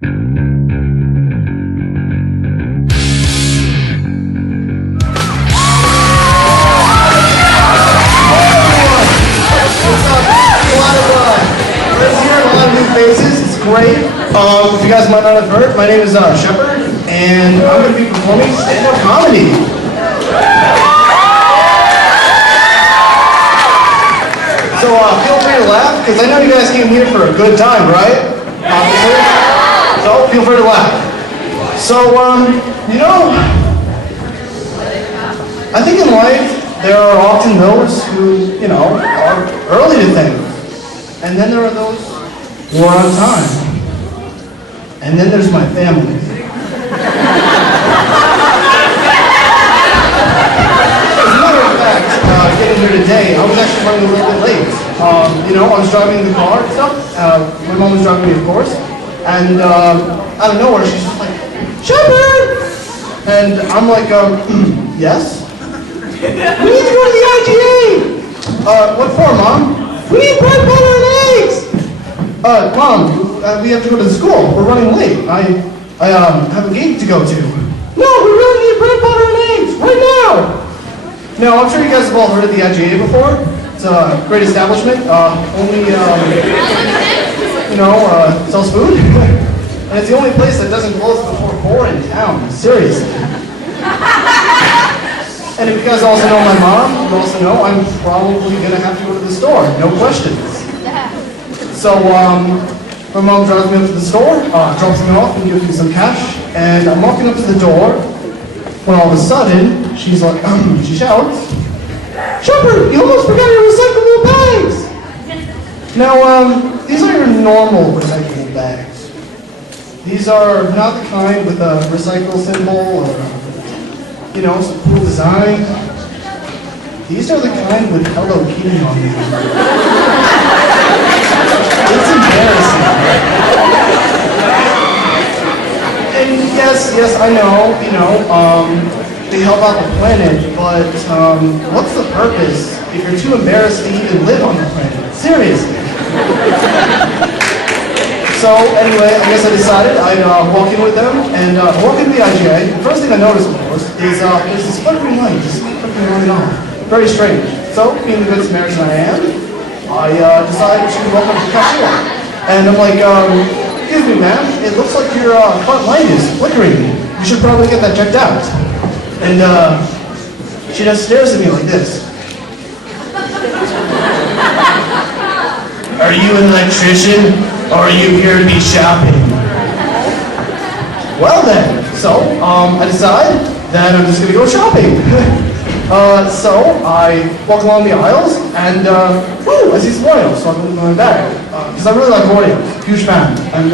Great. If you guys might not have heard, my name is Shepard, and I'm going to be performing stand-up comedy. So feel free to laugh, because I know you guys came here for a good time, right? Obviously. So feel free to laugh. So, you know, I think in life there are often those who, you know, are early to things, and then there are those who are on time. And then there's my family. As a matter of fact, getting here today, I was actually running a little bit late. You know, I was driving the car and stuff. My mom was driving me, of course. And out of nowhere, she's just like, Shepard! And I'm like, yes? We need to go to the IGA! What for, Mom? We need bread, butter, and eggs! Mom, we have to go to the school. We're running late. I have a gate to go to. No, we really need bread, butter, and eggs right now. Now, I'm sure you guys have all heard of the IGA before. It's a great establishment. Only, you know, sells food. And it's the only place that doesn't close before 4 in town. Seriously. And if you guys also know my mom, you also know I'm probably going to have to go to the store. No questions. So, my mom drives me up to the store, drops me off and gives me some cash, and I'm walking up to the door, when all of a sudden, she's like, she shouts, Shepard, you almost forgot your recyclable bags! Now, these are your normal recyclable bags. These are not the kind with a recycle symbol or, you know, some cool design. These are the kind with Hello Kitty on them. It's embarrassing. And yes, I know, you know, they help out the planet, but what's the purpose if you're too embarrassed to even live on the planet? Seriously. So anyway, I guess I decided I'd walk in with them and walk into the IGA. The first thing I noticed, of course, is there's this flickering light just flickering on and off. Very strange. So, being the good Samaritan I am, I decided to walk up to the cashier. And I'm like, excuse me, ma'am, it looks like your front light is flickering. You should probably get that checked out. And she just stares at me like this. Are you an electrician, or are you here to be shopping? Well then, so I decide that I'm just gonna go shopping. So I walk along the aisles, and I see some Oreos, so I put them in my bag. Because I really like Oreos, huge fan. And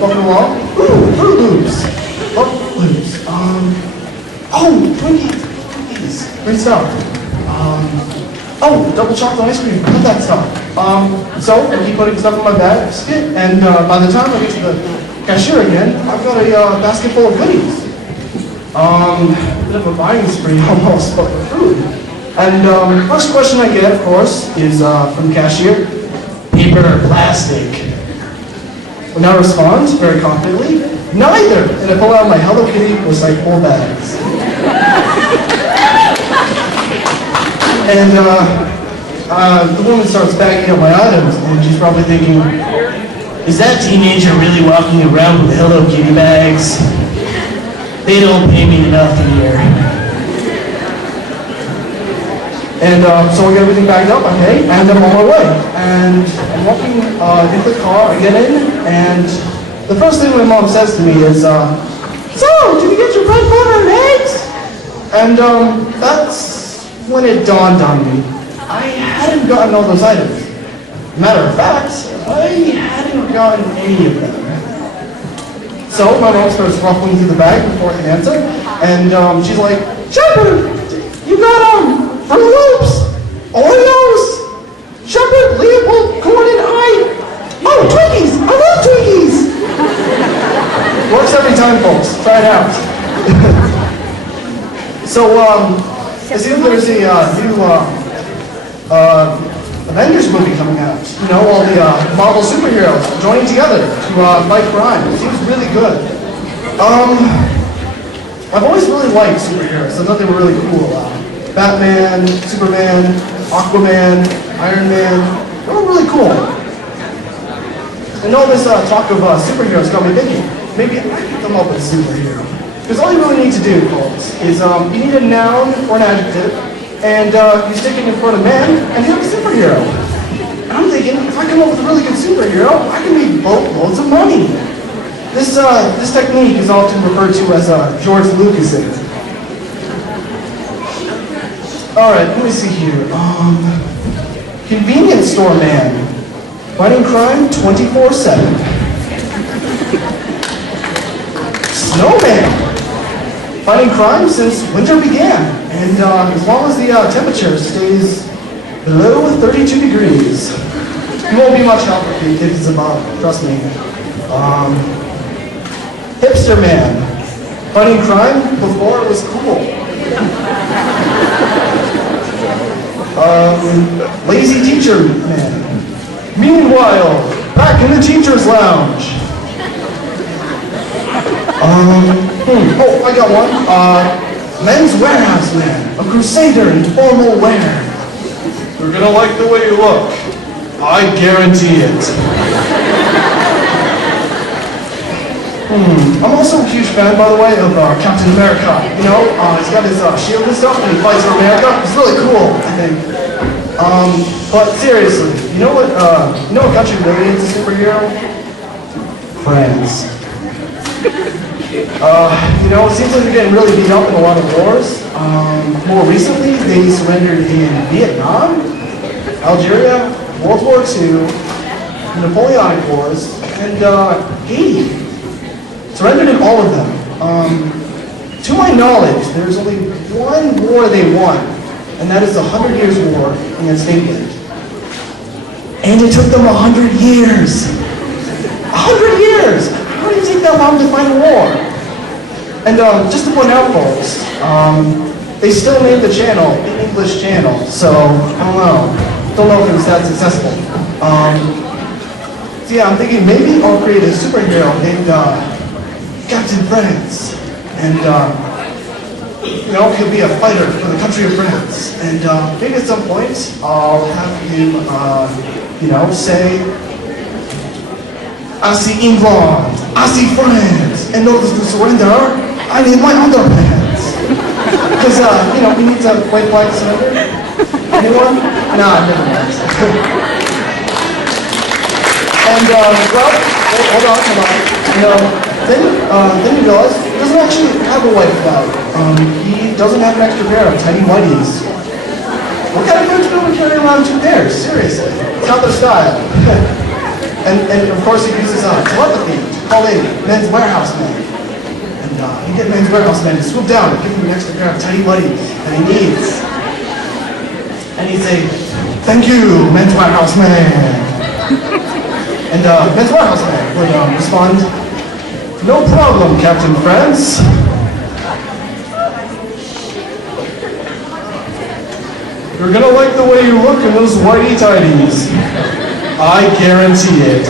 walking along, Fruit Loops. Love Fruit Loops. Twinkies, great stuff. Double chocolate ice cream, love that stuff. So I keep putting stuff in my bag, and by the time I get to the cashier again, I've got a basket full of goodies. A bit of a buying spree almost, but for food. And first question I get, of course, is from the cashier, paper or plastic? When I respond very confidently, neither! And I pull out my Hello Kitty recyclable bags. And the woman starts bagging up my items, and she's probably thinking, is that teenager really walking around with Hello Kitty bags? They don't pay me enough here. And so I get everything bagged up, okay, and I'm on my way. And I'm walking into the car, I get in, and the first thing my mom says to me is, so, did you get your bread, butter, and eggs? And that's when it dawned on me. I hadn't gotten all those items. Matter of fact, I hadn't gotten any of them. So my mom starts ruffling through the bag before I can answer, and she's like, Shepard, you got Fruit Loops, Oreos, Shepard, Leopold, corn, and oh, Twinkies! I love Twinkies! Works every time, folks. Try it out. So, I see there's a Avengers movie coming out. You know, all the Marvel superheroes joining together to fight crime. It seems really good. I've always really liked superheroes. I thought they were really cool. Batman, Superman, Aquaman, Iron Man. They were really cool. And all this talk of superheroes got me thinking, maybe I could come up with a superhero. Because all you really need to do, folks, is you need a noun or an adjective, and you stick it in front of man, and you have a superhero. And I'm thinking, if I come up with a really good superhero, I can make boatloads of money. This technique is often referred to as George Lucasing. Alright, let me see here. Convenience store man. Fighting crime 24/7. Snowman. Fighting crime since winter began. And as long as the temperature stays below 32 degrees. You won't be much help if it's above, trust me. Hipster man. Fighting crime before it was cool. Lazy teacher man. Meanwhile, back in the teacher's lounge. Oh, I got one. Men's warehouse man. A crusader in formal wear. You're gonna like the way you look. I guarantee it. I'm also a huge fan, by the way, of Captain America. You know, he's got his shield and stuff, and he fights for America. It's really cool, I think. But seriously, you know what country really needs a superhero? France. You know, it seems like they're getting really beat up in a lot of wars. More recently, they surrendered in Vietnam, Algeria, World War II, the Napoleonic Wars, and Haiti. Surrendered in all of them. To my knowledge, there's only one war they won, and that is the 100 Years' War against England. And it took them 100 years. 100 years! How do you take that long to fight a war? And just to point out, folks, they still named the channel the English Channel, so I don't know. Don't know if it was that successful. So yeah, I'm thinking maybe I'll create a superhero named Captain France, and you know, he'll be a fighter for the country of France, and maybe at some point I'll have him, you know, say, I see England, I see France, in order to surrender, I need my underpants. Because, you know, he needs a white flag to surrender. Anyone? Nah, never mind. And, well, hold on. You know, then you realize he doesn't actually have a white flag. He doesn't have an extra pair of tiny whiteys. What kind of birds do we carry around 2 pairs? Seriously. It's not their style. and of course he uses telepathy to call in Men's Warehouse Man. And you get Men's Warehouse Man to swoop down and give him an extra pair of tiny whiteys that he needs. And he'd say, thank you, Men's Warehouse Man. And Men's Warehouse Man would respond, no problem, Captain France. You're gonna like the way you look in those whitey tighties. I guarantee it.